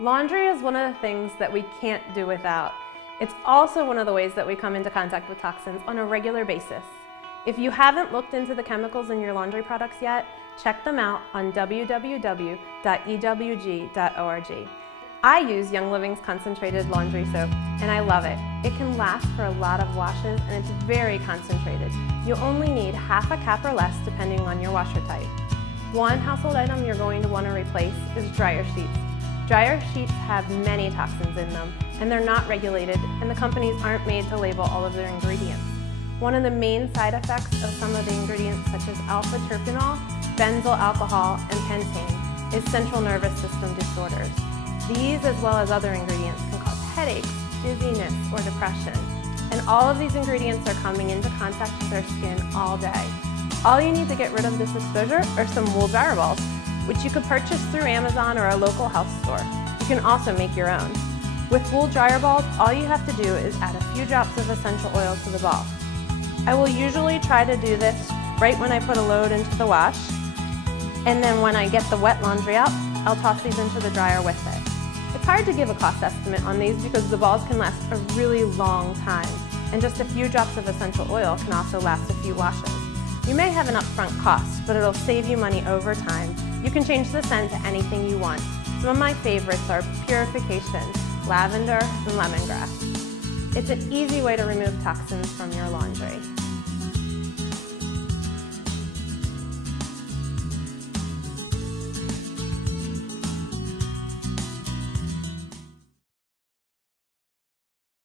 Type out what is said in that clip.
Laundry is one of the things that we can't do without. It's also one of the ways that we come into contact with toxins on a regular basis. If you haven't looked into the chemicals in your laundry products yet, check them out on www.ewg.org. I use Young Living's concentrated laundry soap, and I love it. It can last for a lot of washes, and it's very concentrated. You only need half a cap or less depending on your washer type. One household item you're going to want to replace is dryer sheets. Dryer sheets have many toxins in them, and they're not regulated, and the companies aren't made to label all of their ingredients. One of the main side effects of some of the ingredients, such as alpha-terpenol, benzyl alcohol, and pentane, is central nervous system disorders. These, as well as other ingredients, can cause headaches, dizziness, or depression. And all of these ingredients are coming into contact with our skin all day. All you need to get rid of this exposure are some wool dryer balls, which you could purchase through Amazon or a local health store. You can also make your own. With wool dryer balls, all you have to do is add a few drops of essential oil to the ball. I will usually try to do this right when I put a load into the wash, and then when I get the wet laundry out, I'll toss these into the dryer with it. It's hard to give a cost estimate on these because the balls can last a really long time, and just a few drops of essential oil can also last a few washes. You may have an upfront cost, but it'll save you money over time. You can change the scent to anything you want. Some of my favorites are purification, lavender, and lemongrass. It's an easy way to remove toxins from your laundry.